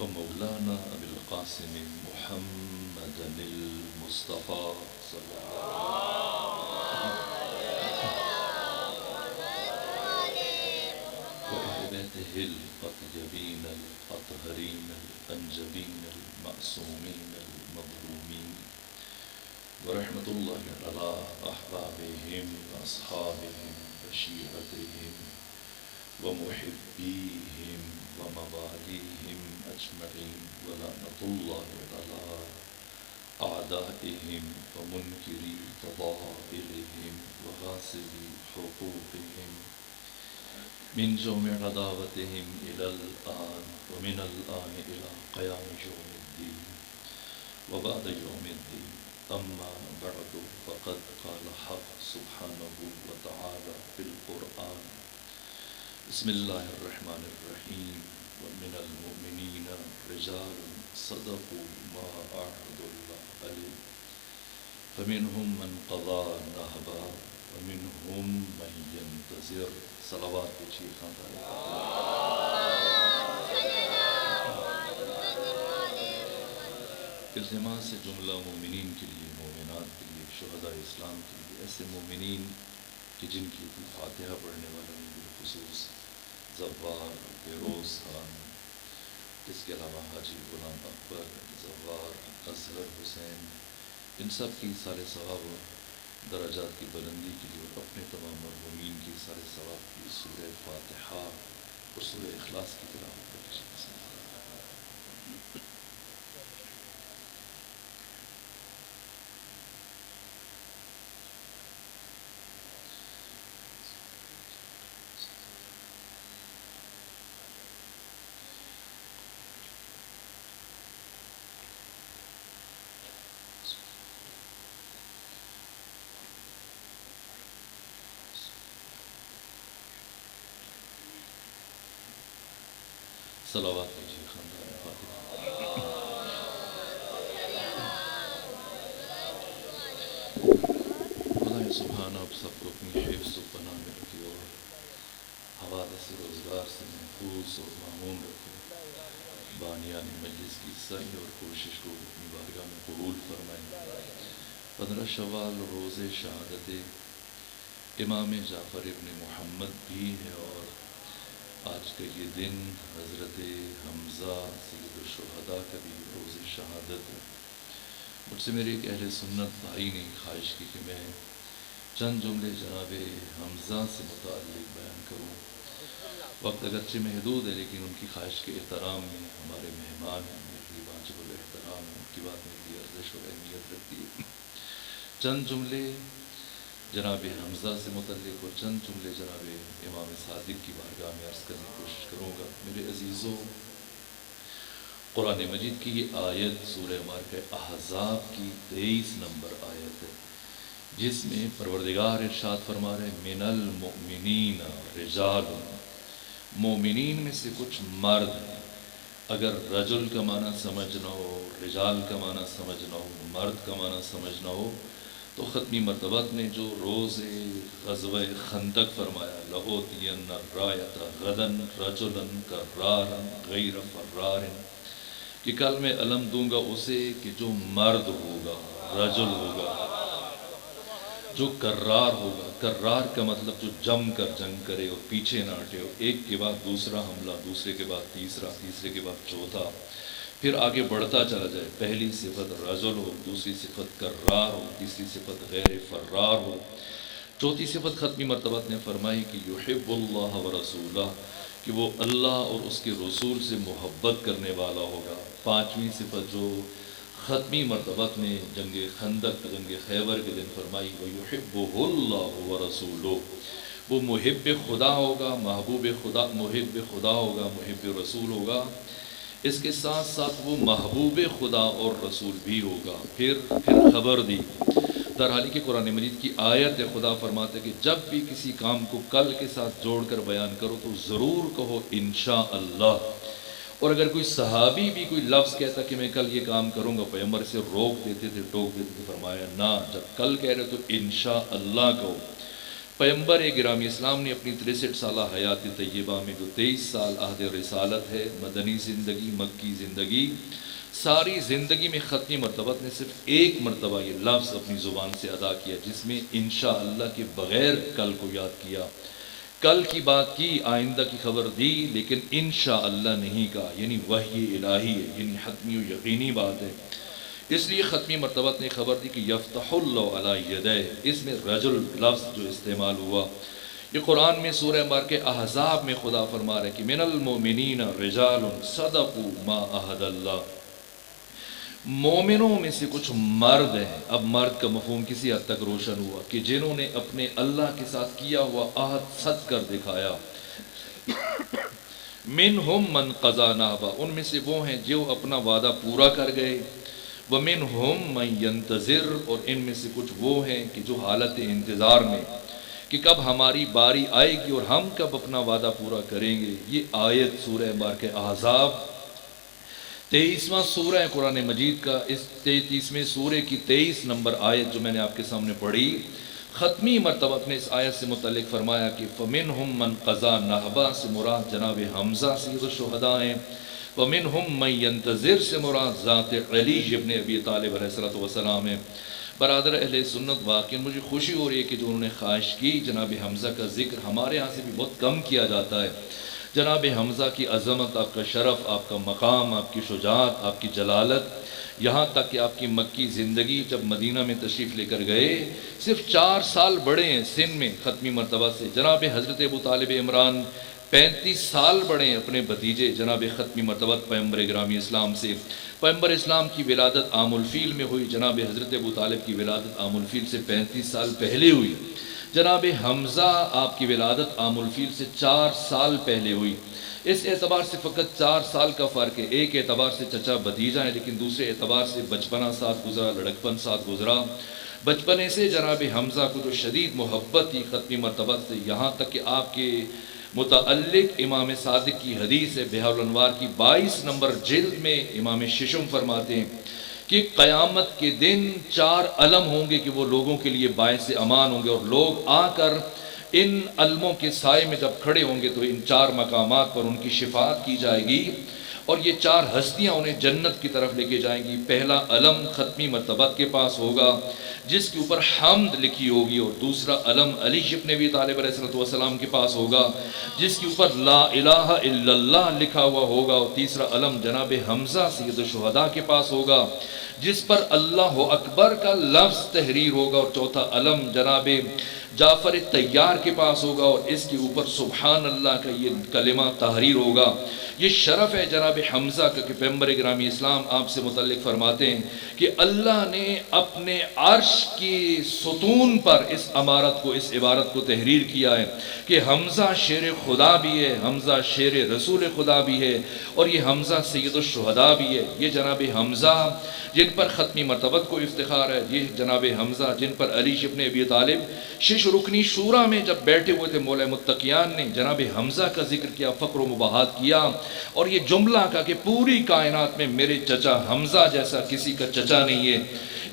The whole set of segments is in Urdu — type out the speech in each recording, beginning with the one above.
ومولانا أبي القاسم محمد المصطفى صلى وأهل بيته الأطيبين الأطهرين الأنجبين المعصومين المظلومين ورحمة الله على أحبابهم وأصحابهم وشيعتهم ومحبيهم ومواليهم أجمعين ولعنة الله على أعدائهم ومنكري فضائلهم وغاصبي حقوقهم من جمع عداوتهم إلى الآن ومن الآن إلى قيام يوم الدين وبعد يوم الدين أما بعد فقد قال حق سبحانه وتعالى في القرآن بسم الله الرحمن الرحيم ومن المؤمنين رجال صدقوا ما عاهدوا الله عليه فمنهم من قضى نهبا ومنهم من ينتظر صلوات شيخ التماس سے جملہ مومنین کے لیے، مومنات کے لیے، شہداء اسلام کے لیے، ایسے مومنین کہ جن کی فاتحہ پڑھنے والوں میں بالخصوص زوار، فیروز خان، اس کے علاوہ حاجی غلام اکبر، زوار، اظہر حسین، ان سب کی سارے ثواب و درجات کی بلندی کے لیے اور اپنے تمام مرحومین کی سارے ثواب کی سورہ فاتحہ اور سورہ اخلاص کی تلاوت کریں۔ صلوات کیجیے خاندان فاطمہ۔ خدا سبحانہ آپ سب کو اپنی حفظ و پناہ میں رکھے اور حوادث روزگار سے محفوظ اور معمون رکھے۔ بانیان مجلس کی سعی اور کوشش کو اپنی بارگاہ میں قبول فرمائیں۔ 15 شوال روز شہادت امام جعفر ابن محمد بھی ہے اور آج کا یہ دن حضرت حمزہ سید الشہداء کا بھی روز شہادت ہے۔ مجھ سے میرے ایک اہل سنت بھائی نے خواہش کی کہ میں چند جملے جناب حمزہ سے متعلق بیان کروں۔ وقت اگرچہ محدود ہے لیکن ان کی خواہش کے احترام میں ہمارے مہمان ہیں، میرے لیے واجب الاحترام ہے، ان کی بات میرے لیے ارزش اور اہمیت رکھتی ہے۔ چند جملے جناب حمزہ سے متعلق اور چند جملے جناب امام صادق کی بارگاہ میں عرض کرنے کی کوشش کروں گا۔ میرے عزیزوں، قرآن مجید کی یہ آیت سورہ مارکہ احزاب کی 23 نمبر آیت ہے، جس میں پروردگار ارشاد فرما رہے ہیں من المؤمنین رجال، مومنین میں سے کچھ مرد ہیں۔ اگر رجل کا معنی سمجھنا ہو، رجال کا معنی سمجھنا ہو، مرد کا معنی سمجھنا ہو تو ختمی مرتبت نے جو روز غزوہ خندق فرمایا لَأُوتِيَنَّ الرَّایَةَ غَدًا رَجُلًا کَرَّارًا غَیْرَ فَرَّارٍ، کہ کل میں علم دوں گا اسے کہ جو مرد ہوگا، رجل ہوگا، جو کرار ہوگا۔ کرار کا مطلب جو جم کر جنگ کرے اور پیچھے نہ ہٹے، اور ایک کے بعد دوسرا حملہ، دوسرے کے بعد تیسرا، تیسرے کے بعد چوتھا، پھر آگے بڑھتا چلا جائے۔ پہلی صفت رجل ہو، دوسری صفت کرار ہو، تیسری صفت غیر فرار ہو، چوتھی صفت ختمی مرتبت نے فرمائی کہ یحب اللہ ورسولہ، کہ وہ اللہ اور اس کے رسول سے محبت کرنے والا ہوگا۔ پانچویں صفت جو ختمی مرتبت نے جنگ خندق، جنگ خیبر کے دن فرمائی وَيُحِبُّهُ اللَّهُ وَرَسُولُهُ، وہ محب خدا ہوگا، محبوب خدا، محب خدا ہوگا، محب رسول ہوگا، اس کے ساتھ ساتھ وہ محبوب خدا اور رسول بھی ہوگا۔ پھر خبر دی، در حالی کہ قرآن مجید کی آیت ہے، خدا فرماتے کہ جب بھی کسی کام کو کل کے ساتھ جوڑ کر بیان کرو تو ضرور کہو انشاءاللہ۔ اور اگر کوئی صحابی بھی کوئی لفظ کہتا کہ میں کل یہ کام کروں گا، پیغمبر سے روک دیتے تھے، ٹوک دیتے تھے، فرمایا نہ، جب کل کہہ رہے تو انشاءاللہ کہو۔ پیغمبر گرامی اسلام نے اپنی 63 سالہ حیات طیبہ میں جو 23 سال عہد رسالت ہے، مدنی زندگی، مکی زندگی، ساری زندگی میں ختمی مرتبہ نے صرف ایک مرتبہ یہ لفظ اپنی زبان سے ادا کیا، جس میں انشاءاللہ کے بغیر کل کو یاد کیا، کل کی بات کی، آئندہ کی خبر دی، لیکن انشاءاللہ نہیں کہا، یعنی وحی الہی ہے، یعنی حتمی و یقینی بات ہے۔ اس لیے ختمی مرتبہ نے خبر دی کہ یفتح اللہ علی یدہ، اس میں رجل لفظ جو استعمال ہوا، یہ قرآن میں سورہ مبارکہ احزاب میں خدا فرما رہا ہے کہ من المؤمنین رجال صدقوا ما عہد اللہ، مومنوں میں سے کچھ مرد ہیں، اب مرد کا مفہوم کسی حد تک روشن ہوا، کہ جنہوں نے اپنے اللہ کے ساتھ کیا ہوا عہد سچ کر دکھایا۔ منہم من قضا نحبہ، ان میں سے وہ ہیں جو اپنا وعدہ پورا کر گئے، ومنہم من ینتظر، اور ان میں سے کچھ وہ ہیں کہ جو حالت انتظار میں، کہ کب ہماری باری آئے گی اور ہم کب اپنا وعدہ پورا کریں گے۔ یہ آیت سورہ مبارکہ احزاب 23واں سورہ ہے قرآن مجید کا، اس 33ویں سورہ کی 23 نمبر آیت جو میں نے آپ کے سامنے پڑھی، ختمی مرتبہ نے اس آیت سے متعلق فرمایا کہ فَمِنْهُمْ مَنْ قَضَى نَحْبًا، سے مراد جناب حمزہ سید الشہداء ہیں، وَمِنْهُمْ مَنْ يَنْتَظِرُ، سے مراد ذات علی ابن ابی طالب علیہ السلام ہے۔ برادر اہل سنت، واقعی مجھے خوشی ہو رہی ہے کہ جو انہوں نے خواہش کی جناب حمزہ کا ذکر ہمارے ہاں سے بھی بہت کم کیا جاتا ہے۔ جناب حمزہ کی عظمت، آپ کا شرف، آپ کا مقام، آپ کی شجاعت، آپ کی جلالت، یہاں تک کہ آپ کی مکی زندگی جب مدینہ میں تشریف لے کر گئے، صرف 4 سال بڑے ہیں سن میں ختمی مرتبہ سے۔ جناب حضرت ابو طالب عمران 35 سال بڑے ہیں اپنے بھتیجے جناب ختمی مرتبہ پیغمبر گرامی اسلام سے۔ پیغمبر اسلام کی ولادت عام الفیل میں ہوئی، جناب حضرت ابو طالب کی ولادت عام الفیل سے 35 سال پہلے ہوئی۔ جناب حمزہ آپ کی ولادت عام الفیل سے 4 سال پہلے ہوئی۔ اس اعتبار سے فقط 4 سال کا فرق ہے، ایک اعتبار سے چچا بھتیجا ہے، لیکن دوسرے اعتبار سے بچپنا ساتھ گزرا، لڑکپن ساتھ گزرا۔ بچپنے سے جناب حمزہ کو جو شدید محبت تھی ختمی مرتبہ سے، یہاں تک کہ آپ کے متعلق امام صادق کی حدیث ہے بحار الانوار کی 22 نمبر جلد میں امام ششم فرماتے ہیں کہ قیامت کے دن 4 علم ہوں گے کہ وہ لوگوں کے لیے باعث امان ہوں گے، اور لوگ آ کر ان علموں کے سائے میں جب کھڑے ہوں گے تو ان 4 مقامات پر ان کی شفاعت کی جائے گی، اور یہ 4 ہستیاں انہیں جنت کی طرف لے کے جائیں گی۔ پہلا علم ختمی مرتبہ کے پاس ہوگا جس کے اوپر حمد لکھی ہوگی، اور دوسرا علم علی ابن ابی طالب علیہ السلام کے پاس ہوگا جس کے اوپر لا الہ الا اللہ لکھا ہوا ہوگا، اور تیسرا علم جناب حمزہ سید الشہداء کے پاس ہوگا جس پر اللہ اکبر کا لفظ تحریر ہوگا، اور چوتھا علم جناب جعفر طیار کے پاس ہوگا، اور اس کے اوپر سبحان اللہ کا یہ کلمہ تحریر ہوگا۔ یہ شرف ہے جناب حمزہ کا کہ پیغمبر گرامی اسلام آپ سے متعلق فرماتے ہیں کہ اللہ نے اپنے عرش کی ستون پر اس عمارت کو، اس عبارت کو تحریر کیا ہے کہ حمزہ شیر خدا بھی ہے، حمزہ شیر رسول خدا بھی ہے، اور یہ حمزہ سید الشہداء بھی ہے۔ یہ جناب حمزہ جن پر ختمی مرتبت کو افتخار ہے، یہ جناب حمزہ جن پر علی ابن ابی طالب شش رکنی شورا میں جب بیٹھے ہوئے تھے، مولا متقیان نے جناب حمزہ کا ذکر کیا، فقر و مباحات کیا، اور یہ جملہ کہا کہ پوری کائنات میں میرے چچا حمزہ جیسا کسی کا چچا نہیں ہے۔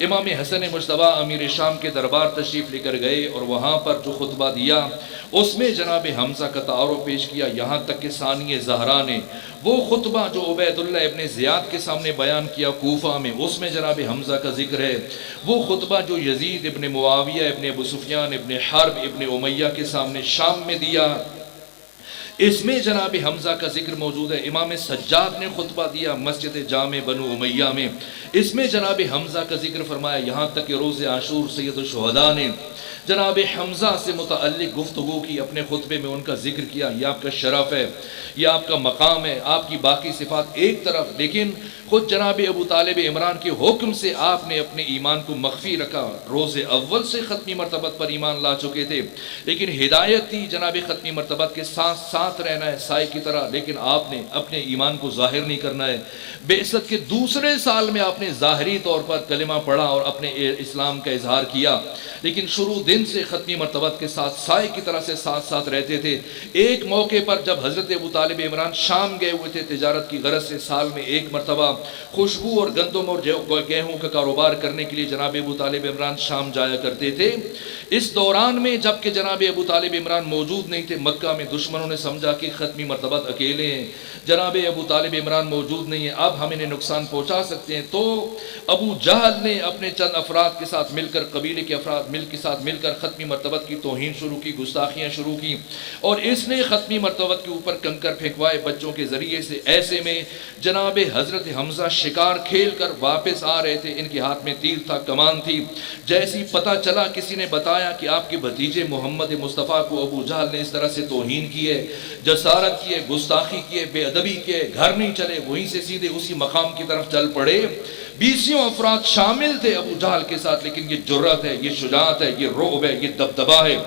امام حسن مجتبی امیر شام کے دربار تشریف لے کر گئے، اور وہاں پر جو خطبہ دیا اس میں جناب حمزہ کا تعارف پیش کیا، یہاں تک کہ ثانی زہرا نے وہ خطبہ جو عبید اللہ ابن زیاد کے سامنے بیان کیا کوفہ میں، اس میں جناب حمزہ کا ذکر ہے۔ وہ خطبہ جو یزید ابن معاویہ ابن ابو سفیان ابن حرب ابن امیہ کے سامنے شام میں دیا، اس میں جناب حمزہ کا ذکر موجود ہے۔ امام سجاد نے خطبہ دیا مسجد جامع بنو امیہ میں، اس میں جناب حمزہ کا ذکر فرمایا، یہاں تک کہ روز عاشور سید الشہداء نے جناب حمزہ سے متعلق گفتگو کی، اپنے خطبے میں ان کا ذکر کیا۔ یہ آپ کا شرف ہے، یہ آپ کا مقام ہے، آپ کی باقی صفات ایک طرف، لیکن خود جناب ابو طالب عمران کے حکم سے آپ نے اپنے ایمان کو مخفی رکھا۔ روز اول سے ختمی مرتبت پر ایمان لا چکے تھے، لیکن ہدایت تھی جناب ختمی مرتبت کے ساتھ ساتھ ساتھ رہنا ہے سائے کی طرح، لیکن آپ نے اپنے ایمان کو ظاہر نہیں کرنا ہے۔ بعثت کے دوسرے سال میں آپ نے ظاہری طور پر کلمہ پڑھا اور اپنے اسلام کا اظہار کیا، لیکن شروع دن سے ختمی مرتبت کے ساتھ سائے کی طرح سے ساتھ ساتھ رہتے تھے۔ ایک موقع پر جب حضرت ابو طالب عمران شام گئے ہوئے تھے تجارت کی غرض سے، سال میں ایک مرتبہ خوشبو اور گندم اور گیہوں کا کاروبار کرنے کے لیے جناب ابو طالب عمران شام جایا کرتے تھے۔ اس دوران میں جب کہ جناب ابو طالب عمران موجود نہیں تھے، مکہ میں دشمنوں نے سمجھا کہ ختمی مرتبت اکیلے ہیں، جناب ابو طالب عمران موجود نہیں ہے، اب ہم انہیں نقصان پہنچا سکتے ہیں۔ تو ابو جہل نے اپنے چند افراد کے ساتھ مل کر، قبیلے کے افراد کے ساتھ مل کر ختمی مرتبت کی توہین شروع کی، گستاخیاں شروع کی، اور اس نے ختمی مرتبت کے اوپر کنکر پھینکوائے بچوں کے ذریعے سے۔ ایسے میں جناب حضرت حمزہ شکار کھیل کر واپس آ رہے تھے، ان کے ہاتھ میں تیر تھا، کمان تھی۔ جیسی پتہ چلا، کسی نے بتایا کہ آپ کے بھتیجے محمد مصطفیٰ کو ابو جہل نے اس طرح سے توہین کی ہے، جسارت کی ہے، گستاخی کی ہے، بے ادبی کی ہے، گھر نہیں چلے، وہیں سے سیدھے اسی مقام کی طرف چل پڑے۔ 20 افراد شامل تھے ابو جہل کے ساتھ، لیکن یہ جرأت ہے، یہ شجاعت ہے، یہ رعب ہے، یہ دبدبا ہے۔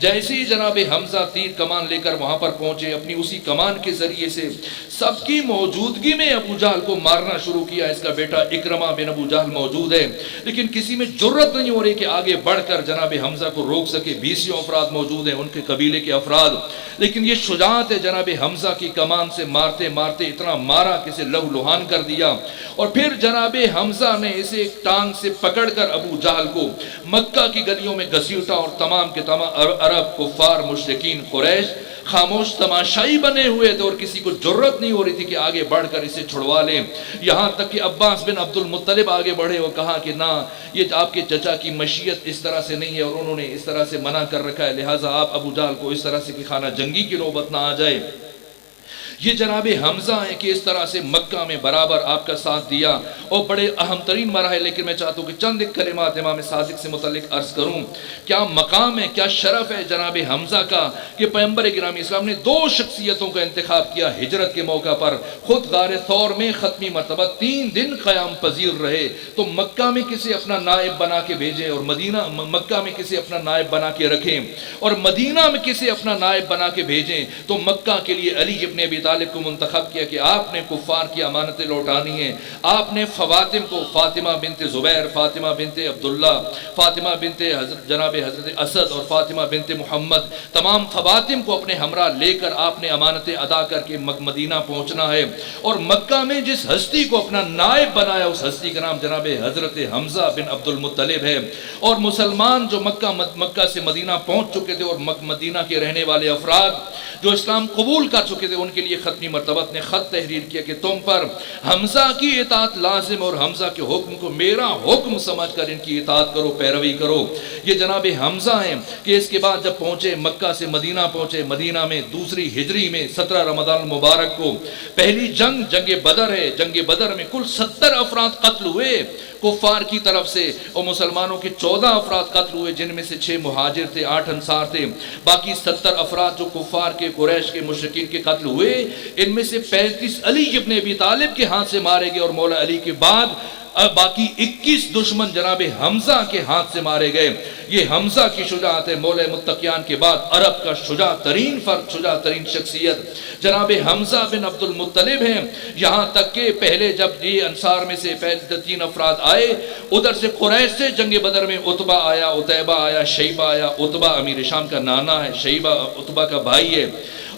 جیسے ہی جناب حمزہ تیر کمان لے کر وہاں پر پہنچے، اپنی اسی کمان کے ذریعے سے سب کی موجودگی میں ابو جہل کو مارنا شروع کیا۔ اس کا بیٹا اکرمہ بن ابو جہل موجود ہے، لیکن کسی میں جرأت نہیں ہو رہی کہ آگے بڑھ کر جناب حمزہ کو روک سکے۔ 20 افراد موجود ہیں، ان کے قبیلے کے افراد، لیکن یہ شجاعت ہے، جناب حمزہ کی کمان سے مارتے مارتے اتنا مارا کہ اسے لہو لہان کر دیا، اور پھر جناب حمزہ نے اسے ٹانگ سے پکڑ کر ابو جہل کو مکہ کی گلیوں میں گھسیٹا، اور تمام کے تمام عرب، کفار، مشرکین، قریش خاموش تماشائی بنے ہوئے تھے، اور کسی کو جرأت نہیں ہو رہی تھی کہ آگے بڑھ کر اسے چھڑوا لیں۔ یہاں تک کہ عباس بن عبد المطلب آگے بڑھے اور کہا کہ نہ، یہ آپ کے چچا کی مشیت اس طرح سے نہیں ہے، اور انہوں نے اس طرح سے منع کر رکھا ہے، لہٰذا آپ ابو جہل کو اس طرح سے کہ خانہ جنگی کی نوبت نہ آ جائے۔ یہ جناب حمزہ ہیں کہ اس طرح سے مکہ میں برابر آپ کا ساتھ دیا، اور بڑے اہم ترین مراحل، لیکن میں چاہتا ہوں کہ چند ایک کلمات امام صادق سے متعلق عرض کروں۔ کیا مقام ہے، کیا شرف ہے جناب حمزہ کا کہ پیغمبر گرامی اسلام نے 2 شخصیتوں کا انتخاب کیا ہجرت کے موقع پر۔ خود غار ثور میں ختمی مرتبہ 3 دن قیام پذیر رہے، تو مکہ میں کسے اپنا نائب بنا کے بھیجیں، اور مکہ میں کسے اپنا نائب بنا کے رکھیں، اور مدینہ میں کسے اپنا نائب بنا کے بھیجیں۔ تو مکہ کے لیے علی ابن ابی طالب کو منتخب کیا کہ آپ نے کفار کی امانتیں لوٹانی ہیں۔ آپ نے فواتم کو، فاطمہ بنت زبیر، فاطمہ بنت عبداللہ، فاطمہ بنت جناب حضرت اسد اور فاطمہ بنت محمد، تمام خواتم کو اپنے ہمراہ لے کر آپ نے امانتیں ادا کر کے مدینہ پہنچنا ہے، اور مکہ میں جس ہستی کو اپنا نائب بنایا، اس ہستی کا نام جناب حضرت حمزہ بن عبد المطلب ہے۔ اور مسلمان جو مکہ سے مدینہ پہنچ چکے تھے، اور مدینہ کے رہنے والے افراد جو اسلام قبول کر چکے تھے، ان کے لیے ختمی مرتبت نے خط تحریر کیا کہ تم پر حمزہ کی اطاعت لازم، اور حمزہ کے حکم کو میرا حکم سمجھ کر ان کی اطاعت کرو، پیروی کرو۔ یہ جناب حمزہ ہیں کہ اس کے بعد جب پہنچے مکہ سے مدینہ پہنچے، مدینہ میں 2 ہجری میں 17 رمضان المبارک کو پہلی جنگ بدر ہے۔ جنگ بدر میں کل 70 افراد قتل ہوئے کفار کی طرف سے، اور مسلمانوں کے 14 افراد قتل ہوئے، جن میں سے 6 مہاجر تھے، 8 انصار تھے۔ باقی 70 افراد جو کفار کے، قریش کے، مشرکین کے قتل ہوئے، ان میں سے 35 علی ابن ابی طالب کے ہاتھ سے مارے گئے، اور مولا علی کے بعد باقی 21 دشمن جناب حمزہ کے ہاتھ سے مارے گئے۔ یہ حمزہ کی شجاعت ہے، مولا متقیان کے بعد عرب کا شجاع ترین فرد، شجاع ترین شخصیت جناب حمزہ بن عبد المطلب ہیں۔ یہاں تک کہ پہلے جب یہ انصار میں سے پہلے 3 افراد آئے، ادھر سے قریش سے جنگ بدر میں عتبہ آیا، عتیبہ آیا، شیبہ آیا۔ عتبہ امیر شام کا نانا ہے، شیبہ عتبہ کا بھائی ہے،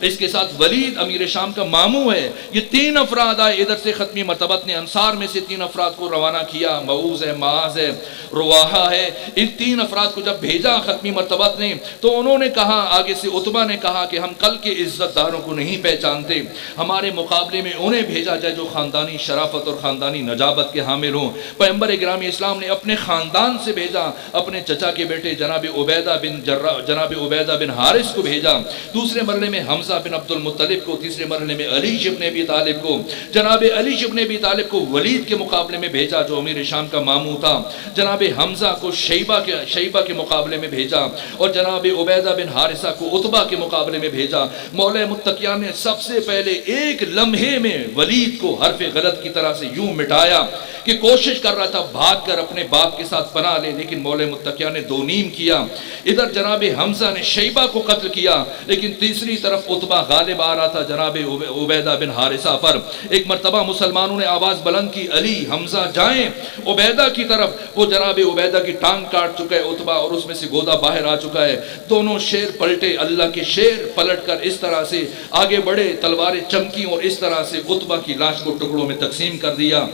اس کے ساتھ ولید امیر شام کا ماموں ہے۔ یہ 3 افراد آئے، ادھر سے ختمی مرتبت نے انصار میں سے 3 افراد کو روانہ کیا، معوذ ہے، معاذ ہے، رواحہ ہے۔ ان 3 افراد کو جب بھیجا ختمی مرتبت نے، تو انہوں نے کہا، آگے سے عتبہ نے کہا کہ ہم کل کے عزت داروں کو نہیں پہچانتے، ہمارے مقابلے میں انہیں بھیجا جائے جو خاندانی شرافت اور خاندانی نجابت کے حامل ہوں۔ پیغمبر گرامی اسلام نے اپنے خاندان سے بھیجا، اپنے چچا کے بیٹے جناب عبیدہ بن حارث کو بھیجا، دوسرے مرحلے میں حمزہ بن عبد المطلب کو، تیسرے مرحلے میں علی ابن ابی طالب کو، جناب علی ابن ابی طالب کو ولید کے مقابلے میں بھیجا جو امیر شام کا ماموں تھا، جناب حمزہ کو شیبہ کے مقابلے میں بھیجا، اور جناب عبیدہ بن حارثہ کو عتبہ کے مقابلے میں بھیجا۔ مولا متقیان نے سب سے پہلے ایک لمحے میں ولید کو حرف غلط کی طرح سے یوں مٹایا کہ کوشش کر رہا تھا بھاگ کر اپنے باپ کے ساتھ پناہ لے، لیکن مولا متقیان نے 2 نیم کیا۔ ادھر جناب حمزہ نے شیبہ کو قتل کیا، لیکن تیسری طرف عتبہ غالب آ رہا تھا جناب عبیدہ بن حارثہ پر. ایک مرتبہ مسلمانوں نے آواز بلند کی علی حمزہ جائیں عبیدہ کی طرف. وہ جناب عبیدہ کی ٹانگ کاٹ چکا ہے عتبہ اور اس میں سے گودا باہر آ چکا ہے. دونوں شیر پلٹے, اللہ کے شیر پلٹ کر اس طرح سے آگے بڑھے, تلواریں چمکی اور اس طرح سے عتبہ کی لاش کو ٹکڑوں میں تقسیم کر دیا.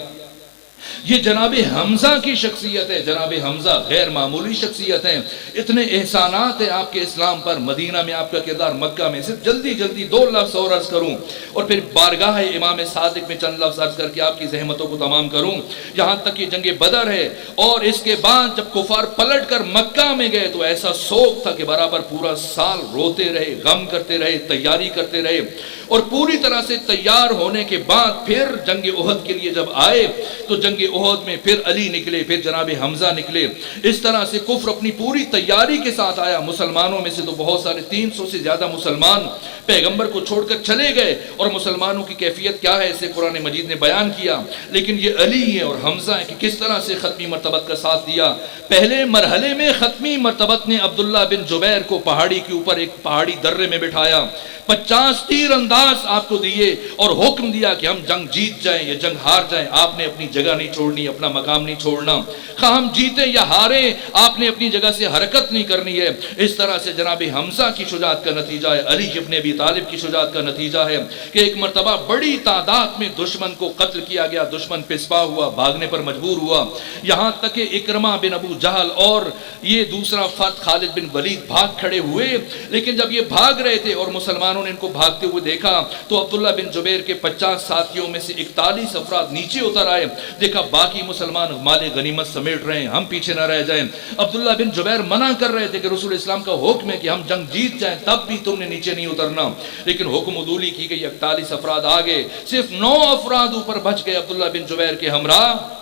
یہ جناب حمزہ کی شخصیت ہے. جناب حمزہ غیر معمولی شخصیت ہیں. اتنے احسانات ہیں آپ کے اسلام پر, مدینہ میں آپ کا کردار, مکہ میں. صرف جلدی جلدی 2 لفظ اور عرض کروں اور پھر بارگاہ امام صادق میں چند لفظ عرض کر کے آپ کی زحمتوں کو تمام کروں. یہاں تک کہ جنگ بدر ہے اور اس کے بعد جب کفار پلٹ کر مکہ میں گئے تو ایسا سوگ تھا کہ برابر پورا سال روتے رہے, غم کرتے رہے, تیاری کرتے رہے. اور پوری طرح سے تیار ہونے کے بعد پھر جنگ احد کے لیے جب آئے تو جنگ احد میں پھر علی نکلے, پھر جناب حمزہ نکلے. اس طرح سے کفر اپنی پوری تیاری کے ساتھ آیا. مسلمانوں میں سے تو بہت سارے 300 سے زیادہ مسلمان پیغمبر کو چھوڑ کر چلے گئے اور مسلمانوں کی کیفیت کیا ہے اسے قرآن مجید نے بیان کیا. لیکن یہ علی ہے اور حمزہ ہے کہ کس طرح سے ختمی مرتبت کا ساتھ دیا. پہلے مرحلے میں ختمی مرتبت نے عبداللہ بن زبیر کو پہاڑی کے اوپر ایک پہاڑی درے میں بٹھایا, 50 تیر انداز آپ کو دیے اور حکم دیا کہ ہم جنگ جیت جائیں یا جنگ ہار جائیں, آپ نے اپنی جگہ نہیں چھوڑنی, اپنا مقام نہیں چھوڑنا. خواہ ہم جیتے یا ہاریں آپ نے اپنی جگہ سے حرکت نہیں کرنی ہے. اس طرح سے جناب حمزہ کی شجاعت کا نتیجہ ہے, علی ابن ابی طالب کی شجاعت کا نتیجہ ہے کہ ایک مرتبہ بڑی تعداد میں دشمن کو قتل کیا گیا, دشمن پسپا ہوا, بھاگنے پر مجبور ہوا. یہاں تک کہ اکرمہ بن ابو جہل اور یہ دوسرا فرد خالد بن ولید بھاگ کھڑے ہوئے. لیکن جب یہ بھاگ رہے تھے اور مسلمانوں نے ان کو بھاگتے ہوئے دیکھا تو عبداللہ بن زبیر کے 50 ساتھیوں میں سے 41 افراد نیچے اتر آئے. دیکھا باقی مسلمان مال غنیمت سمیٹ رہے ہیں, ہم پیچھے نہ رہ جائیں. عبداللہ بن زبیر منع کر رہے تھے کہ رسول اسلام کا حکم ہے کہ ہم جنگ جیت جائیں, تب بھی تم نے نیچے نہیں اترنا. لیکن حکم عدولی کی گئی, 41 افراد آگے, صرف 9 افراد اوپر بچ گئے عبداللہ بن زبیر کے ہمراہ.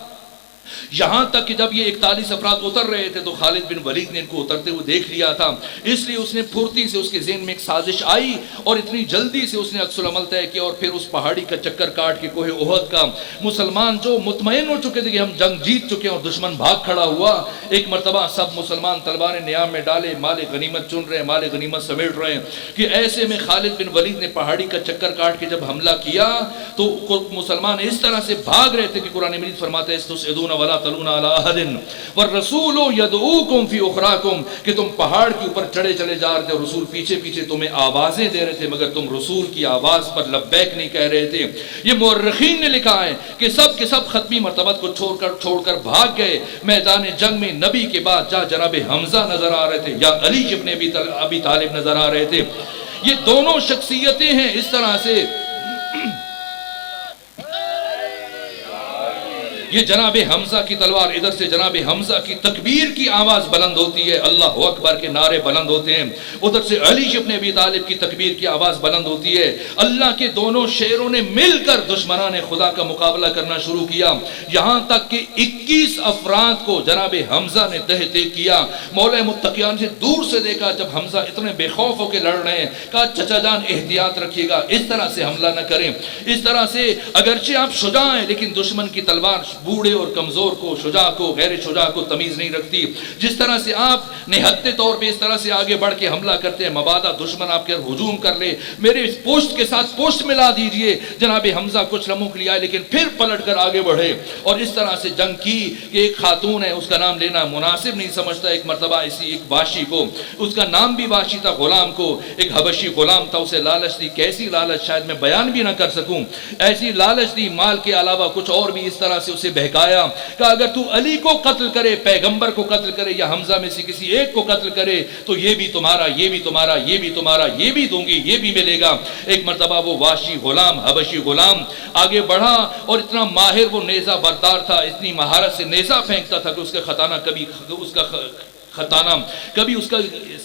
یہاں تک کہ جب یہ 41 افراد اتر رہے تھے تو خالد بن ولید نے ان کو اترتے ہوئے دیکھ لیا تھا. اس لیے اس نے پھرتی سے اس کے ذہن میں ایک سازش آئی اور اتنی جلدی سے اس نے عکس العمل طے کیا اور پھر اس پہاڑی کا چکر کاٹ کے کوہ احد کا. مسلمان جو مطمئن ہو چکے تھے کہ ہم جنگ جیت چکے ہیں اور دشمن بھاگ کھڑا ہوا, ایک مرتبہ سب مسلمان تلواریں نیام میں ڈالے, مال غنیمت چن رہے ہیں, مال غنیمت سمیٹ رہے ہیں کہ ایسے میں خالد بن ولید نے پہاڑی کا چکر کاٹ کے جب حملہ کیا تو مسلمان اس طرح سے بھاگ رہے تھے کہ قرآن مجید فرماتا ہے تسعدون ولا تلون علی احد والرسول یدعوکم فی اخراکم, کہ تم پہاڑ کے اوپر چڑھے چلے جا رہے تھے اور رسول پیچھے پیچھے تمہیں آوازیں دے رہے تھے مگر تم رسول کی آواز پر لبیک نہیں کہہ رہے تھے. یہ مورخین نے لکھا ہے کہ سب کے سب ختمی مرتبت کو چھوڑ کر بھاگ گئے. میدان جنگ میں نبی کے بعد جناب حمزہ نظر آ رہے تھے یا علی ابن ابی طالب نظر آ رہے تھے. یہ دونوں شخصیتیں ہیں. اس طرح سے یہ جناب حمزہ کی تلوار, ادھر سے جناب حمزہ کی تکبیر کی آواز بلند ہوتی ہے, اللہ اکبر کے نعرے بلند ہوتے ہیں. ادھر سے علی ابن ابی طالب کی تکبیر کی آواز بلند ہوتی ہے. اللہ کے دونوں شیروں نے مل کر دشمنان خدا کا مقابلہ کرنا شروع کیا. یہاں تک کہ 21 افراد کو جناب حمزہ نے تہ تیگ کیا. مولا متقیان سے دور سے دیکھا جب حمزہ اتنے بے خوف ہو کے لڑ رہے ہیں, کہا چچا جان احتیاط رکھیے گا, اس طرح سے حملہ نہ کریں. اس طرح سے اگرچہ آپ شجاع ہیں لیکن دشمن کی تلوار بوڑھے اور کمزور کو, شجاع کو, غیر شجاع کو تمیز نہیں رکھتی. جس طرح سے آپ نہتے طور پہ اس طرح سے آگے بڑھ کے حملہ کرتے ہیں, مبادا دشمن آپ کے ہجوم کر لے, میرے اس پوسٹ کے ساتھ پوسٹ ملا دیجئے. جناب حمزہ کچھ لمحوں کے لیے آئے لیکن پھر پلٹ کر آگے بڑھے اور اس طرح سے جنگ کی کہ ایک خاتون ہے, اس کا نام لینا مناسب نہیں سمجھتا. ایک مرتبہ اسی ایک واشی کو, اس کا نام بھی واشی تھا, غلام کو, ایک حبشی غلام تھا, اسے لالچ دی. کیسی لالچ شاید میں بیان بھی نہ کر سکوں. ایسی لالچ دی, مال کے علاوہ کچھ اور بھی, اس طرح سے اسے بہکایا کہ اگر تو علی کو قتل کرے, پیغمبر کو قتل کرے یا حمزہ میں سے کسی ایک کو قتل کرے تو یہ بھی تمہارا, یہ بھی تمہارا, یہ بھی تمہارا, یہ بھی دوں گی, یہ بھی ملے گا. ایک مرتبہ وہ واشی غلام, حبشی غلام آگے بڑھا اور اتنا ماہر وہ نیزہ بردار تھا, اتنی مہارت سے نیزہ پھینکتا تھا کہ اس کا خطانہ کبھی اس کا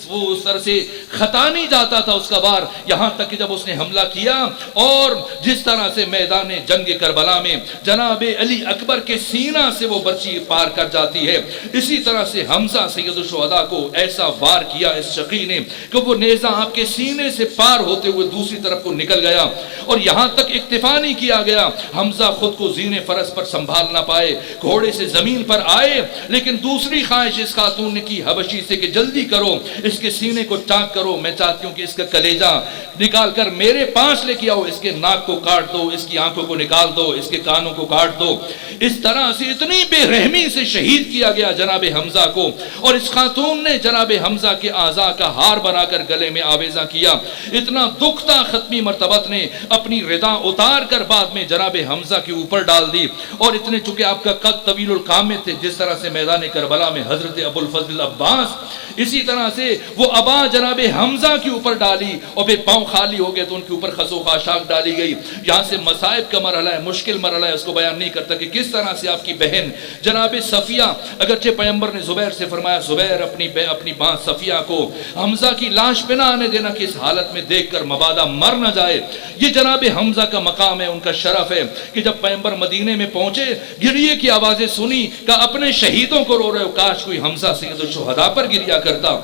وہ اس طرح سے خطا نہیں جاتا تھا اس کا وار. یہاں تک کہ جب اس نے حملہ کیا اور جس طرح سے میدان جنگ کربلا میں جناب علی اکبر کے سینہ سے وہ برچی پار کر جاتی ہے, اسی طرح سے حمزہ سید الشہداء کو ایسا وار کیا اس شقی نے کہ وہ نیزہ آپ کے سینے سے پار ہوتے ہوئے دوسری طرف کو نکل گیا. اور یہاں تک اکتفا نہیں کیا گیا, حمزہ خود کو زین فرس پر سنبھال نہ پائے, گھوڑے سے زمین پر آئے لیکن دوسری خواہش اس خاتون نے کی, حبشی سے کہ جلدی کرو، اس کے سینے کو ٹاک کرو، میں چاہتی ہوں کہ اس کا کلیجہ نکال کر میرے پاس لے کے آؤ، اس کے ناک کو کاٹ دو، اس کی آنکھوں کو نکال دو، اس کے کانوں کو کاٹ دو۔ اس طرح سے اتنی بے رحمی سے شہید کیا گیا جناب حمزہ کو، اور اس خاتون نے جناب حمزہ کے اعضاء کا ہار بنا کر گلے میں آویزہ کیا۔ اتنا دکھ تھا، ختمی مرتبت نے اپنی ردا اتار کر بعد میں جناب حمزہ کے اوپر ڈال دی، اور اتنے چونکہ آپ کا قد طویل القامت تھے، جس طرح سے میدان کربلا میں حضرت ابو الفضل عباس، اسی طرح سے وہ ابا جناب حمزہ کے اوپر ڈالی، اور پھر پاؤں خالی ہو گئے تو ان کے اوپر خس و خاشاک ڈالی گئی۔ یہاں سے مصائب کا مرحلہ ہے، مشکل مرحلہ ہے، اس کو بیان نہیں کرتا کہ کس طرح سے آپ کی بہن جناب صفیہ، اگرچہ پیغمبر نے زبیر سے فرمایا زبیر اپنی ماں صفیہ کو حمزہ کی لاش پہ نہ آنے دینا کہ اس حالت میں دیکھ کر مبادا مر نہ جائے۔ یہ جناب حمزہ کا مقام ہے، ان کا شرف ہے کہ جب پیغمبر مدینے میں پہنچے، گریے کی آوازیں سنی، کہ اپنے شہیدوں کو رو رہے ہو، کاش کوئی حمزہ سید الشہداء پر گریا کرتا،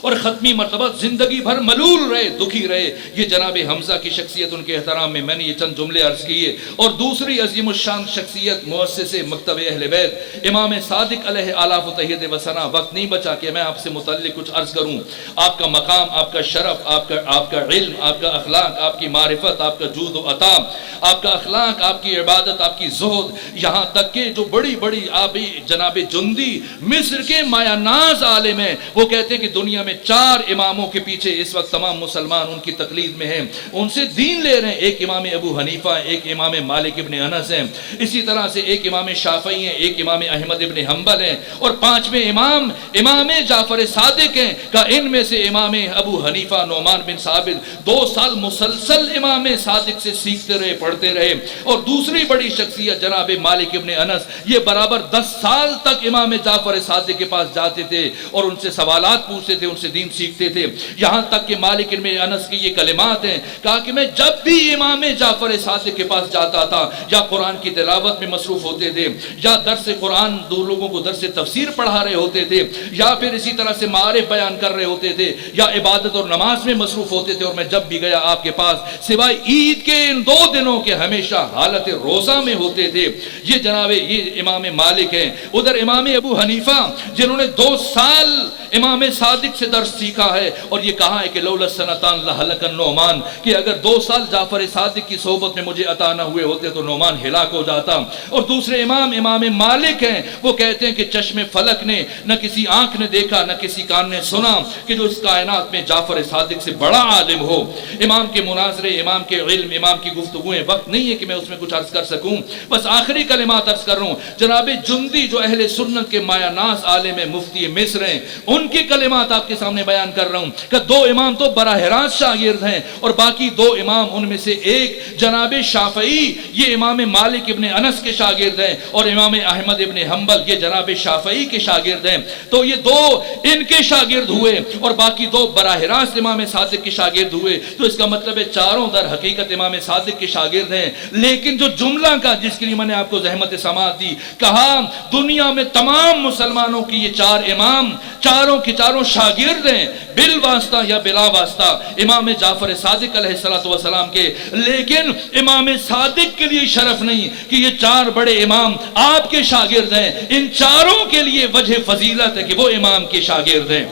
اور ختمی مرتبہ زندگی بھر ملول رہے، دکھی رہے۔ یہ جناب حمزہ کی شخصیت، ان کے احترام میں نے یہ چند جملے عرض کیے۔ اور دوسری عظیم الشان شخصیت مؤسس مکتب اہل بیت امام صادق علیہ آلاف و تحیید و ثنا، وقت نہیں بچا کہ میں آپ سے متعلق کچھ عرض کروں۔ آپ کا مقام، آپ کا شرف، آپ کا علم، آپ کا اخلاق، آپ کی معرفت، آپ کا جود و عطا، آپ کا اخلاق، آپ کی عبادت، آپ کی زہد، یہاں تک کہ جو بڑی بڑی آبی جناب جندی مصر کے مایہ ناز عالم ہیں، وہ کہتے ہیں کہ دنیا میں 4 اماموں کے پیچھے اس وقت تمام مسلمان ان کی تقلید میں ہیں، ان سے دین لے رہے ہیں۔ ایک امام ابو حنیفہ، ایک امام مالک ابن انس ہیں، اسی طرح سے ایک امام شافعی ہیں، ایک امام احمد ابن حنبل ہیں، اور 5ویں امام جعفر صادق ہیں۔ کہ ان میں سے امام ابو حنیفہ نعمان بن ثابت 2 سال مسلسل امام صادق سے سیکھتے رہے، پڑھتے رہے، اور دوسری بڑی شخصیت جناب مالک ابن انس، یہ برابر 10 سال تک امام جعفر صادق کے پاس جاتے تھے اور ان سے سوالات پوچھتے تھے، ان سے دین سیکھتے تھے۔ یہاں تک کہ مالک ابن انس کی یہ کلمات ہیں، کہا کہ میں جب بھی امام جعفر صادق کے پاس جاتا تھا، یا قرآن کی تلاوت میں مصروف ہوتے تھے، یا درس قرآن 2 لوگوں کو درس تفسیر پڑھا رہے ہوتے تھے، یا پھر اسی طرح سے معارف بیان کر رہے ہوتے تھے، یا عبادت اور نماز میں مصروف ہوتے تھے، اور میں جب بھی گیا آپ کے پاس سوائے عید کے ان 2 دنوں کے ہمیشہ حالت روزہ میں ہوتے تھے۔ یہ جناب یہ امام مالک ہیں۔ ادھر امام ابو حنیفہ جنہوں نے 2 سال امام صادق سے درس سیکھا ہے، اور یہ کہا ہے کہ لولا سنتان لہلک النعمان، کہ اگر 2 سال جعفر صادق کی صحبت میں مجھے عطا نہ ہوئے ہوتے تو نعمان ہلاک ہو جاتا۔ اور دوسرے امام مالک ہیں، وہ کہتے ہیں کہ چشم فلک نے نہ کسی آنکھ نے دیکھا، نہ کسی کان نے سنا کہ جو اس کائنات میں جعفر صادق سے بڑا عالم ہو۔ امام کے مناظرے، امام کے علم، امام کی گفتگویں، وقت نہیں ہے کہ میں اس میں کچھ عرض کر سکوں، بس آخری کلمات عرض کر رہا ہوں۔ جناب جندی جو اہل سنت کے مایہ ناز عالم مفتی مصر ہیں، ان کی کلمات آپ کے سامنے بیان کر رہا ہوں کہ 2 امام تو براہ راست شاگرد ہیں، اور باقی 2 امام ان میں سے ایک جناب شافعی، یہ امام مالک ابن انس کے شاگرد ہیں، اور امام احمد ابن حنبل یہ جناب شافعی کے شاگرد ہیں۔ تو یہ 2 ان کے شاگرد ہوئے، اور باقی 2 براہ راست امام صادق کے شاگرد ہوئے۔ تو اس کا مطلب ہے چاروں در حقیقت امام صادق کے شاگرد ہیں۔ لیکن جو جملہ کا جس کے لیے میں نے آپ کو زحمت سماعت دی، کہا دنیا میں تمام مسلمانوں کی یہ 4 امام چاروں کے چاروں شاگرد ہیں، بالواسطہ یا بلا واسطہ امام جعفر صادق علیہ السلام کے۔ لیکن امام صادق کے لیے شرف نہیں کہ یہ 4 بڑے امام آپ کے شاگرد ہیں، ان چاروں کے لیے وجہ فضیلت ہے کہ وہ امام کے شاگرد ہیں۔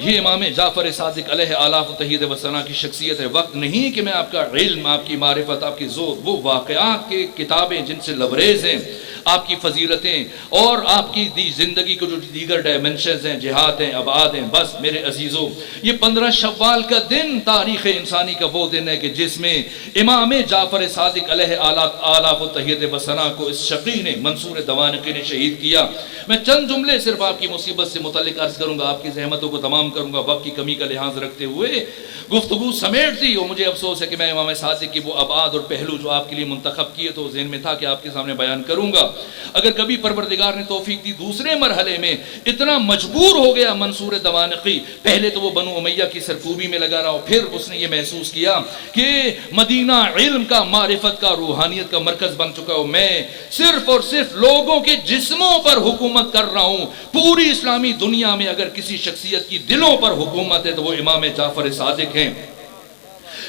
یہ امام جعفر صادق علیہ آلاف و تحیید و ثنا کی شخصیت ہے۔ وقت نہیں کہ میں آپ کا علم، آپ کی معرفت، آپ کی ذوق، وہ واقعات کے کتابیں جن سے لبریز ہیں، آپ کی فضیلتیں اور آپ کی زندگی کو جو دیگر ڈائمنشنز ہیں، جہاد ہیں، ابعاد ہیں، بس میرے عزیزوں یہ 15 شوال کا دن تاریخ انسانی کا وہ دن ہے کہ جس میں امام جعفر صادق علیہ آلاف و تحیید و ثنا کو اس شقی نے، منصور دوانقی نے شہید کیا۔ میں چند جملے صرف آپ کی مصیبت سے متعلق عرض کروں گا، آپ کی زحمتوں کو تمام کروں گا، وقت کی کمی کا لحاظ رکھتے ہوئے گفتگو سمیٹ دی۔ اور مجھے افسوس ہے کہ میں امام صادق کی وہ ابعاد اور پہلو جو آپ کے لیے منتخب کیے تو ذہن میں تھا کہ آپ کے سامنے بیان کروں گا۔ اگر کبھی پروردگار نے توفیق دی دوسرے مرحلے میں اتنا مجبور ہو گیا منصور دوانقی، پہلے تو وہ بنو امیہ کی سرکوبی میں لگا رہا، پھر اس نے یہ محسوس کیا کہ مدینہ علم کا، معرفت کا، روحانیت کا مرکز بن چکا ہوں، میں صرف اور صرف لوگوں کے جسموں پر حکومت کر رہا ہوں۔ پوری اسلامی دنیا میں اگر کسی شخصیت کی دلوں پر حکومت ہے تو وہ امام جعفر صادق ہیں۔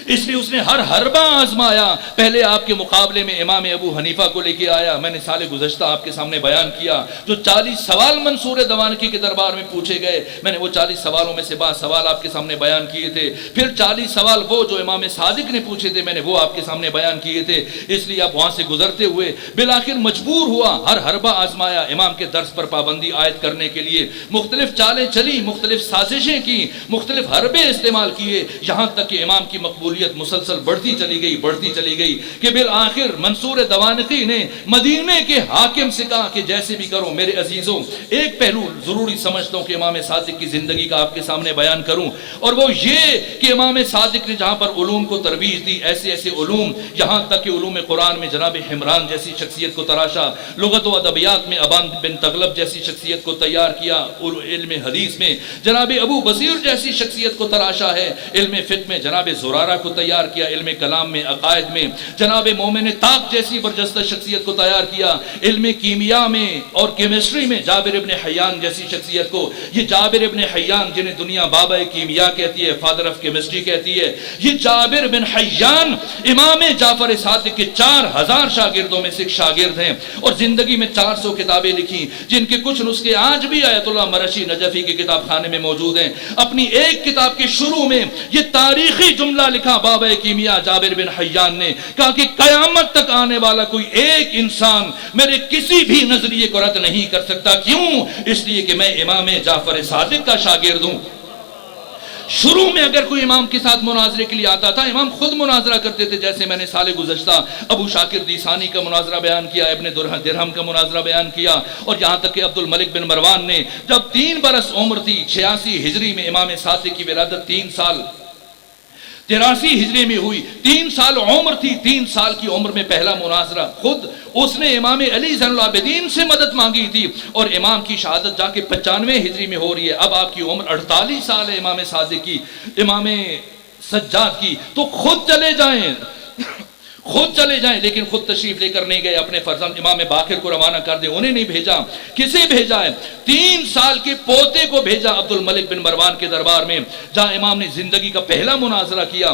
اس لیے اس نے ہر حربہ آزمایا. پہلے آپ کے مقابلے میں امام ابو حنیفہ کو لے کے آیا. میں نے سال گزشتہ آپ کے سامنے بیان کیا جو 40 سوال منصور دوانقی کے دربار میں پوچھے گئے. میں نے وہ 40 سوالوں میں سے 12 سوال آپ کے سامنے بیان کیے تھے. پھر 40 سوال وہ جو امام صادق نے پوچھے تھے میں نے وہ آپ کے سامنے بیان کیے تھے. اس لیے اب وہاں سے گزرتے ہوئے بالآخر مجبور ہوا, ہر حربہ آزمایا, امام کے درس پر پابندی عائد کرنے کے لیے مختلف چالیں چلی, مختلف سازشیں کی, مختلف حربے استعمال کیے, یہاں تک کہ امام کی مقبولیت مسلسل بڑھتی چلی گئی کہ بالآخر منصور دوانقی نے مدینے کے حاکم سے کہا کہ جیسے بھی کرو میرے عزیزوں, ایک پہلو ضروری سمجھتا ہوں کہ امام صادق کی زندگی کا آپ کے سامنے بیان کروں, اور وہ یہ کہ امام صادق نے جہاں پر علوم کو ترویج دی, ایسے ایسے علوم, یہاں تک کہ علوم قرآن میں جناب حمران جیسی شخصیت کو تراشا, لغت و ادبیات میں ابان بن تغلب جیسی شخصیت کو تیار کیا, علم حدیث میں جناب ابو بصیر جیسی شخصیت کو تراشا ہے, علم فقہ میں جناب زرارہ کو تیار کیا, علم کلام میں, عقائد میں جناب مومن طاق جیسی برجستہ شخصیت کو تیار کیا, علم کیمیا میں اور کیمسٹری میں جابر ابن حیان جیسی شخصیت کو. یہ جابر ابن حیان جنہیں دنیا بابا کیمیا کہتی ہے, فادر آف کیمسٹری کہتی ہے, یہ جابر بن حیان امام جعفر صادق کے 4000 شاگردوں میں سے ایک شاگرد ہیں, اور زندگی میں 400 کتابیں لکھی جن کے کچھ نسخے آج بھی آیت اللہ مرشی نجفی کے کتاب خانے میں موجود ہیں. اپنی ایک کتاب کے شروع میں یہ تاریخی جملہ لکھا بابا کیمیا جابر بن حیان نے, کہا کہ قیامت تک آنے والا کوئی ایک انسان میرے کسی بھی نظریے کو رد نہیں کر سکتا. کیوں؟ اس لیے کہ میں امام جعفر صادق کا شاگرد ہوں. شروع میں اگر کوئی امام کے ساتھ مناظرے کے لیے آتا تھا, امام خود مناظرہ کرتے تھے, جیسے میں نے سال گزشتہ ابو شاکر دیسانی کا مناظرہ بیان کیا, ابن درہم کا مناظرہ بیان کیا, اور یہاں تک کہ عبد الملک بن مروان نے جب 3 برس عمر تھی 86 ہجری میں امام صادق کی ولادت 3 سال 83 ہجری میں ہوئی, 3 سال عمر تھی, 3 سال کی عمر میں پہلا مناظرہ, خود اس نے امام علی زین العابدین سے مدد مانگی تھی, اور امام کی شہادت جا کے 95 ہجری میں ہو رہی ہے. اب آپ کی عمر 48 سال ہے امام صادق کی, امام سجاد کی, تو خود چلے جائیں, لیکن خود تشریف لے کر نہیں گئے, اپنے فرزند امام باقر کو روانہ کر دیں, انہیں نہیں بھیجا. کسے بھیجا ہے؟ 3 سال کے پوتے کو بھیجا عبد الملک بن مروان کے دربار میں, جہاں امام نے زندگی کا پہلا مناظرہ کیا.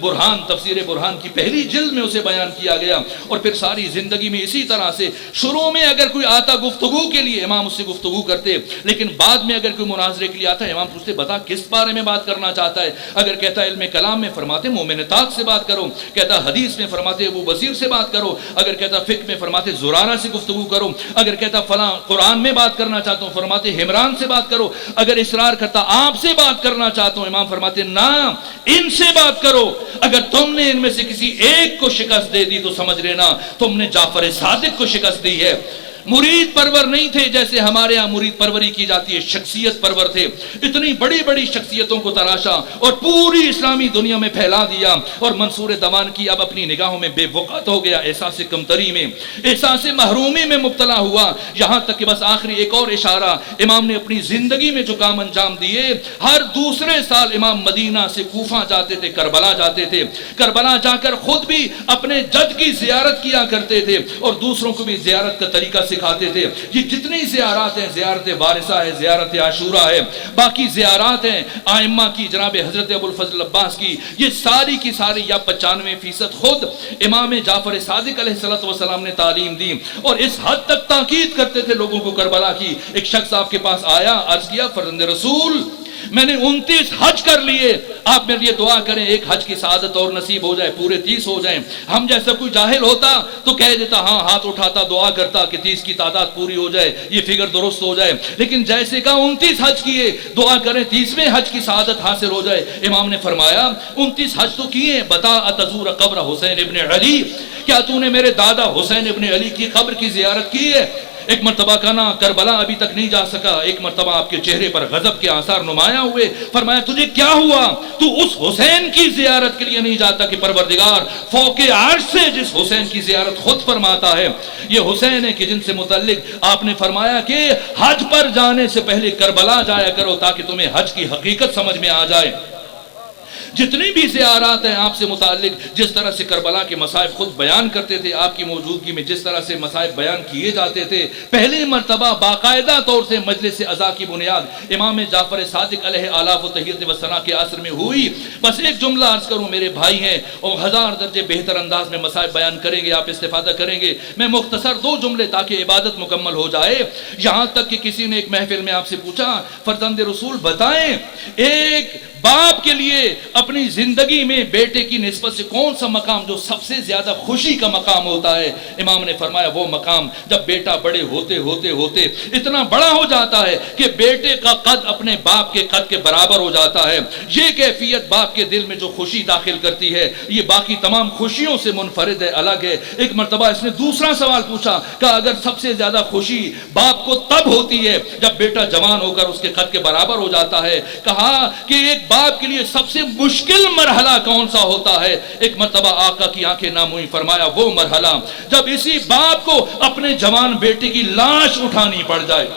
برہان, تفسیر برہان کی پہلی جلد میں اسے بیان کیا گیا, اور پھر ساری زندگی میں اسی طرح سے شروع میں اگر کوئی آتا گفتگو کے لیے امام اس سے گفتگو کرتے, لیکن بعد میں اگر کوئی مناظرے کے لیے آتا امام پوچھتے بتا کس بارے میں بات کرنا چاہتا ہے. اگر کہتا ہے علم کلام میں, فرماتے مومن طاق سے بات کرو. کہتا حدیث میں, فرماتے ابو بصیر سے بات کرو. اگر کہتا فقہ میں, فرماتے زرارہ سے گفتگو کرو. اگر کہتا فلاں قرآن میں بات کرنا چاہتا ہوں, فرماتے حمران سے بات کرو. اگر اصرار کرتا آپ سے بات کرنا چاہتا ہوں, امام فرماتے نا, ان سے بات کرو. اگر تم نے ان میں سے کسی ایک کو شکست دے دی تو سمجھ لینا تم نے جعفر صادق کو شکست دی ہے. مرید پرور نہیں تھے جیسے ہمارے ہاں مرید پروری کی جاتی ہے, شخصیت پرور تھے. اتنی بڑی بڑی شخصیتوں کو تراشا اور پوری اسلامی دنیا میں پھیلا دیا, اور منصور دوانقی اب اپنی نگاہوں میں بے وقت ہو گیا, احساس کمتری میں, احساس محرومی میں مبتلا ہوا. یہاں تک کہ بس آخری ایک اور اشارہ, امام نے اپنی زندگی میں جو کام انجام دیے, ہر دوسرے سال امام مدینہ سے کوفہ جاتے تھے, کربلا جاتے تھے, کربلا جا کر خود بھی اپنے جد کی زیارت کیا کرتے تھے, اور دوسروں کو بھی زیارت کا طریقہ سکھاتے تھے. یہ جتنی زیارات ہیں, زیارت وارثہ ہے, زیارت عاشورہ ہے, باقی زیارات ہیں آئمہ کی, جناب حضرت ابو الفضل عباس کی, یہ ساری کی ساری یا 95% خود امام جعفر صادق علیہ السلام نے تعلیم دی, اور اس حد تک تاکید کرتے تھے لوگوں کو کربلا کی. ایک شخص آپ کے پاس آیا, عرض کیا فرزند رسول میں نے 29 حج کر لیے, آپ میرے لیے دعا کریں ایک حج کی سعادت اور نصیب ہو جائے, پورے 30 ہو جائیں. ہم جیسا کوئی جاہل ہوتا تو کہہ دیتا ہاں, ہاتھ اٹھاتا, دعا کرتا کہ 30 کی تعداد پوری ہو جائے, یہ فگر درست ہو جائے. لیکن جیسے کہا 29 حج کیے, دعا کریں 30ویں حج کی سعادت حاصل ہو جائے. امام نے فرمایا 29 حج تو کیے, بتا اتزور قبر حسین ابن علی, کیا تو نے میرے دادا حسین ابن علی کی قبر کی زیارت کی ہے؟ ایک مرتبہ کہنا کربلا ابھی تک نہیں جا سکا, ایک مرتبہ آپ کے چہرے پر غضب کے آثار نمایاں ہوئے. فرمایا تجھے کیا ہوا, تو اس حسین کی زیارت کے لیے نہیں جاتا کہ پروردگار فوق عرش سے جس حسین کی زیارت خود فرماتا ہے, یہ حسین ہے کہ جن سے متعلق آپ نے فرمایا کہ حج پر جانے سے پہلے کربلا جایا کرو تاکہ تمہیں حج کی حقیقت سمجھ میں آ جائے. جتنی بھی زیارات ہیں آپ سے متعلق، جس طرح سے کربلا کے مصائب خود بیان کرتے تھے، آپ کی موجودگی میں جس طرح سے مصائب بیان کیے جاتے تھے، پہلی مرتبہ باقاعدہ طور سے مجلس عزا کی بنیاد امام جعفر صادق علیہ آلاف و تحیت و ثنا کے عصر میں ہوئی۔ بس ایک جملہ عرض کروں، میرے بھائی ہیں اور ہزار درجے بہتر انداز میں مصائب بیان کریں گے، آپ استفادہ کریں گے، میں مختصر دو جملے تاکہ عبادت مکمل ہو جائے۔ یہاں تک کہ کسی نے ایک محفل میں آپ سے پوچھا، فرزند رسول بتائیں ایک باپ کے لیے اپنی زندگی میں بیٹے کی نسبت سے کون سا مقام جو سب سے زیادہ خوشی کا مقام ہوتا ہے؟ امام نے فرمایا وہ مقام جب بیٹا بڑے ہوتے ہوتے ہوتے اتنا بڑا ہو جاتا ہے کہ بیٹے کا قد اپنے باپ کے قد کے برابر ہو جاتا ہے۔ یہ کیفیت باپ کے دل میں جو خوشی داخل کرتی ہے یہ باقی تمام خوشیوں سے منفرد ہے، الگ ہے۔ ایک مرتبہ اس نے دوسرا سوال پوچھا کہ اگر سب سے زیادہ خوشی باپ کو تب ہوتی ہے جب بیٹا جوان ہو کر اس کے قد کے برابر ہو جاتا ہے، کہا کہ ایک باپ کے لیے سب سے مشکل مرحلہ کون سا ہوتا ہے؟ ایک مرتبہ آقا کی آنکھیں نم ہوئی، فرمایا وہ مرحلہ جب اسی باپ کو اپنے جوان بیٹے کی لاش اٹھانی پڑ جائے۔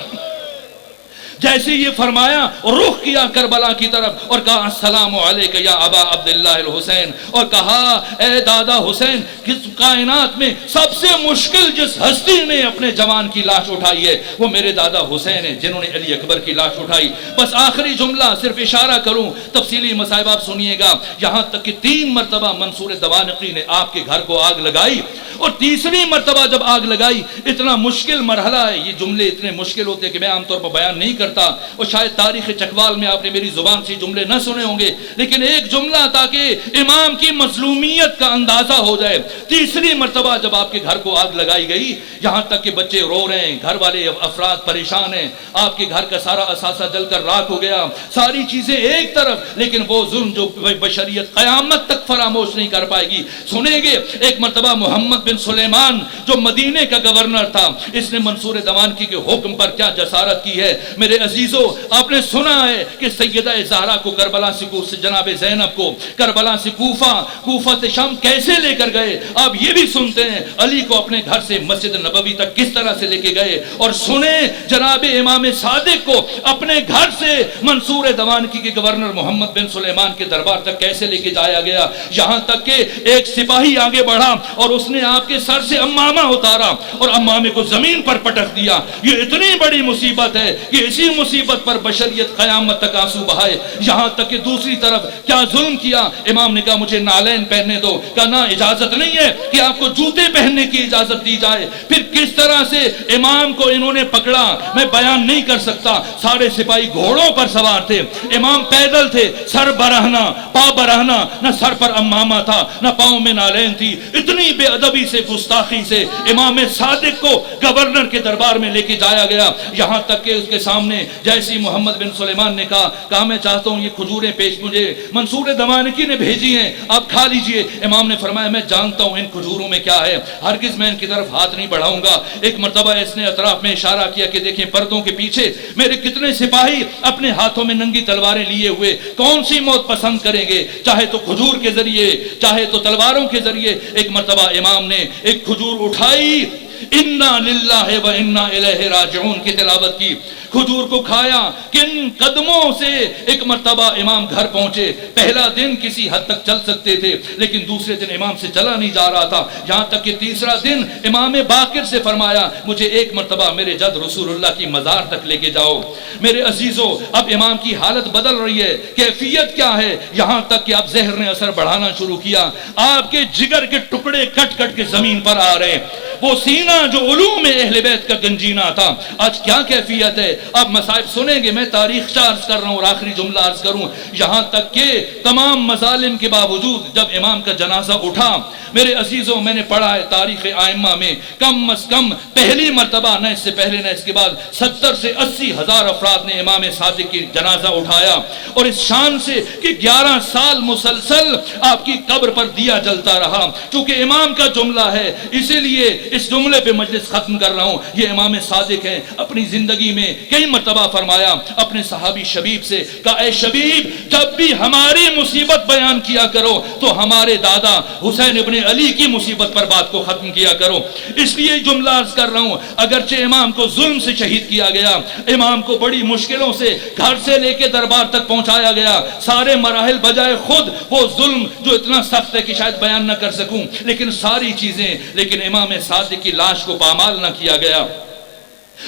جیسے یہ فرمایا رخ کیا کربلا کی طرف اور کہا السلام علیک یا ابا عبداللہ الحسین، اور کہا اے دادا حسین، کس کائنات میں سب سے مشکل جس ہستی نے اپنے جوان کی لاش اٹھائی ہے وہ میرے دادا حسین ہیں جنہوں نے علی اکبر کی لاش اٹھائی۔ بس آخری جملہ صرف اشارہ کروں، تفصیلی مصائب آپ سنیے گا، یہاں تک کہ 3 مرتبہ منصور دوانقی نے آپ کے گھر کو آگ لگائی، اور تیسری مرتبہ جب آگ لگائی، اتنا مشکل مرحلہ ہے، یہ جملے اتنے مشکل ہوتے ہیں کہ میں عام طور پر بیان نہیں کرتا، اور شاید تاریخ چکوال میں آپ نے میری زبان سے جملے نہ سنے ہوں گے، لیکن ایک جملہ تاکہ امام کی مظلومیت کا اندازہ ہو جائے۔ تیسری مرتبہ جب آپ کے گھر کو آگ لگائی گئی، یہاں تک کہ بچے رو رہے ہیں، گھر والے افراد پریشان ہیں، آپ کے گھر کا سارا اثاثہ جل کر راکھ ہو گیا، ساری چیزیں ایک طرف، لیکن وہ ظلم جو بشریت قیامت تک فراموش نہیں کر پائے گی۔ سنیں گے ایک مرتبہ محمد بن سلیمان جو مدینے کا گورنر تھا، اس نے منصور دوانقی کے حکم پر کیا جسارت کی ہے۔ میرے عزیزو، آپ نے سنا ہے کہ سیدہ زہرا کو کربلا سے جناب زینب کو کربلا سے کوفہ سے شام کیسے لے کر گئے، آپ یہ بھی سنتے ہیں علی کو اپنے گھر سے مسجد نبوی تک کس طرح سے لے کے گئے، اور سنیں جناب امام صادق کو اپنے گھر سے منصور دوانقی کے گورنر محمد بن سلیمان کے دربار تک کیسے لے کے جایا گیا، یہاں تک کہ ایک سپاہی آگے بڑھا اور اس نے آپ کے سر سے امامہ اتارا اور امامے کو زمین پر پٹک دیا۔ یہ اتنی بڑی مصیبت ہے کہ اسی مصیبت پر بشریت قیامت تک آنسو بہائے۔ یہاں تک کہ دوسری طرف کیا ظلم کیا، امام نے کہا مجھے نالین پہننے دو، کہا نہ اجازت نہیں ہے کہ آپ کو جوتے پہننے کی اجازت دی جائے۔ پھر کس طرح سے امام کو انہوں نے پکڑا میں بیان نہیں کر سکتا، سارے سپاہی گھوڑوں پر سوار تھے، امام پیدل تھے، سر برہنہ پا برہنہ، نہ سر پر امامہ تھا نہ پاؤں میں نالین تھی۔ اتنی بے ادبی سے گستاخی سے امام صادق کو گورنر کے دربار میں لے کے جایا گیا، یہاں تک کہ اس کے سامنے جیسی محمد بن سلیمان نے کہا میں چاہتا ہوں یہ کھجوریں پیش مجھے منصور دوانقی نے بھیجی ہیں، آپ کھا لیجئے۔ امام نے فرمایا میں جانتا ہوں ان کھجوروں میں کیا ہے، ہرگز میں ان کی طرف ہاتھ نہیں بڑھاؤں گا۔ ایک مرتبہ اس نے اطراف میں اشارہ کیا کہ دیکھیں پردوں کے پیچھے میرے کتنے سپاہی اپنے ہاتھوں میں ننگی تلواریں لیے ہوئے کون سی موت پسند کریں گے، چاہے تو کھجور کے ذریعے چاہے تو تلواروں کے ذریعے۔ ایک مرتبہ امام نے ایک کھجور اٹھائی، انا للہ و انا الیہ راجعون کی تلاوت کی، کھجور کو کھایا، کن قدموں سے ایک مرتبہ امام گھر پہنچے۔ پہلا دن کسی حد تک چل سکتے تھے لیکن دوسرے دن امام سے چلا نہیں جا رہا تھا، یہاں تک کہ تیسرا دن امام باقر سے فرمایا مجھے ایک مرتبہ میرے جد رسول اللہ کی مزار تک لے کے جاؤ۔ میرے عزیزو، اب امام کی حالت بدل رہی ہے، کیفیت کیا ہے، یہاں تک کہ اب زہر نے اثر بڑھانا شروع کیا، آپ کے جگر کے ٹکڑے کٹ کٹ کے زمین پر آ رہے ہیں، وہ سینہ جو علوم اہل بیت کا گنجینہ تھا آج کیا کیفیت ہے۔ اب مصائب سنیں گے، میں تاریخ عرض کر رہا ہوں اور آخری جملہ عرض کروں، یہاں تک کہ تمام مظالم کے باوجود جب امام کا جنازہ اٹھا، میرے عزیزوں میں نے پڑھا ہے تاریخ آئمہ میں کم از کم پہلی مرتبہ، نہ اس سے پہلے نہ اس کے بعد، 70 سے 80 ہزار افراد نے امام صادق کی جنازہ اٹھایا، اور اس شان سے کہ 11 سال مسلسل آپ کی قبر پر دیا جلتا رہا۔ چونکہ امام کا جملہ ہے اسی لیے اس جملے پہ مجلس ختم کر رہا ہوں. یہ امام صادق ہیں, اپنی زندگی میں کئی مرتبہ فرمایا, اپنے صحابی شبیب سے کہا, اے شبیب جب بھی ہماری مصیبت بیان کیا کرو تو ہمارے دادا حسین ابن علی کی مصیبت پر بات کو ختم کیا کرو. اس لیے جملہ عرض کر رہا ہوں, اگرچہ امام کو ظلم سے شہید کیا گیا, امام کو بڑی مشکلوں سے گھر سے لے کے دربار تک پہنچایا گیا, سارے مراحل بجائے خود وہ ظلم جو اتنا سخت ہے کہ شاید بیان نہ کر سکوں, لیکن ساری چیزیں, لیکن امام صادق کی لاش کو پامال نہ کیا گیا.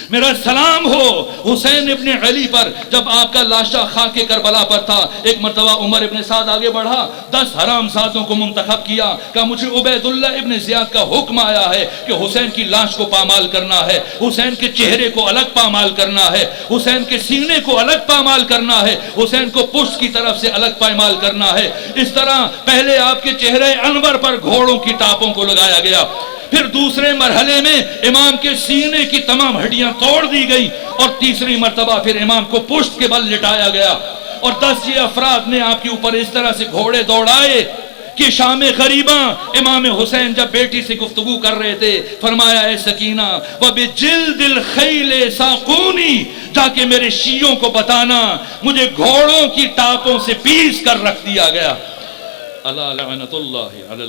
میرا سلام ہو حسین ابن علی پر. جب آپ کا لاشا خاک کربلا پر تھا, ایک مرتبہ عمر ابن سعد آگے بڑھا, 10 حرام سازوں کو منتخب کیا, کہا مجھے عبید اللہ ابن زیاد کا حکم آیا ہے کہ حسین کی لاش کو پامال کرنا ہے, حسین کے چہرے کو الگ پامال کرنا ہے, حسین کے سینے کو الگ پامال کرنا ہے, حسین کو پشت کی طرف سے الگ پامال کرنا ہے. اس طرح پہلے آپ کے چہرے انور پر گھوڑوں کی ٹاپوں کو لگایا گیا, پھر دوسرے مرحلے میں امام کے سینے کی تمام ہڈیاں توڑ دی گئی, اور تیسری مرتبہ پھر امام کو پشت کے بل لٹایا گیا. اور 10 یہ افراد نے آپ کے اوپر اس طرح سے گھوڑے دوڑائے کہ شام غریباں امام حسین جب بیٹی سے گفتگو کر رہے تھے, فرمایا اے سکینہ وَبِجِلْدِ الْخَيْلِ سَاقُونِي, جا کے میرے شیعوں کو بتانا مجھے گھوڑوں کی ٹاپوں سے پیس کر رکھ دیا گیا. اللہ لعنت اللہ علی